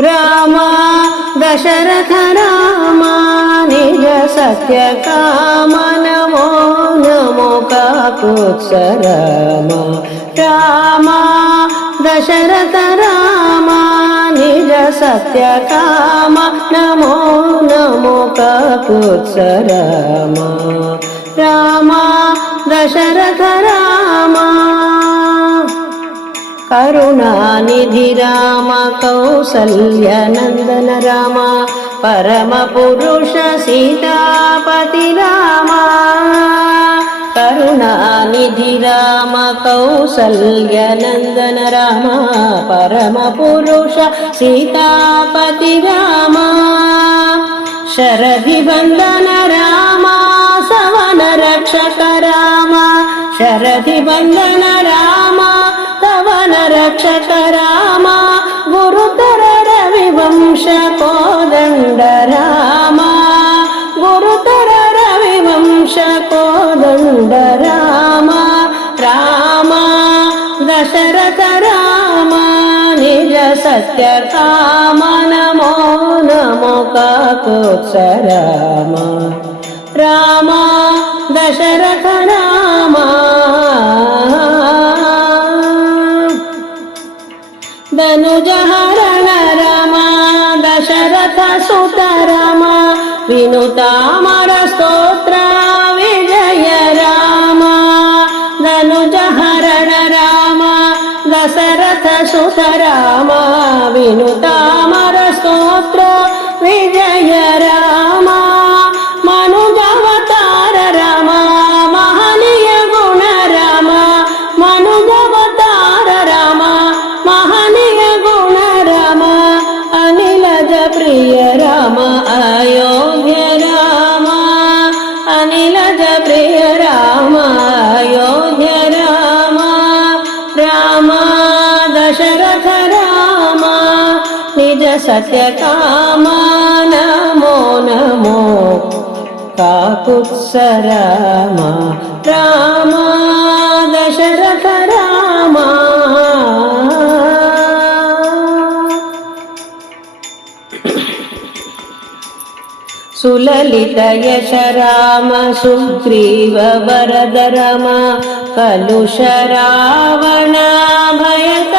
राम दशरथ राम निज सत्य काम नमो नमो काकुत्स राम राम दशरथ राम निज सत्य काम नमो नमो काकुत्स राम राम दशरथ राम करुणानिधि राम कौसल्य नंदन राम परम पुरुष सीतापति राम करुणानिधि राम कौसल्य नंदन राम परम पुरुष सीतापति राम शरदि बंदन राम सवन रक्षक राम शरदि बंदन राम सवन रक्षक राम गुरुतर रविवंश कोदंड राम गुरुतर रविवंश कोदंड राम राम दशरथ राम निज सत्य काम नमो नमो काकुत्स राम राम दशरथ राम धनुजहरण राम दशरथ सुत राम विनुतामर स्तोत्र विजय राम धनुजहरण राम दशरथ सुत राम विनुतामर स्तोत्र विजय राम मनुजवतार राम महनीय गुण राम मनुजवतार राम महनीय गुण राम अनिलज प्रिय राम अयोध्य राम अनिलज प्रिय राम अयोध्य राम राम दशरथ राम निज सत्य काम नमो नमो काकुत्स राम राम दशरथ राम सुललित यश राम सुग्रीव वरद राम कलुष रावण भयत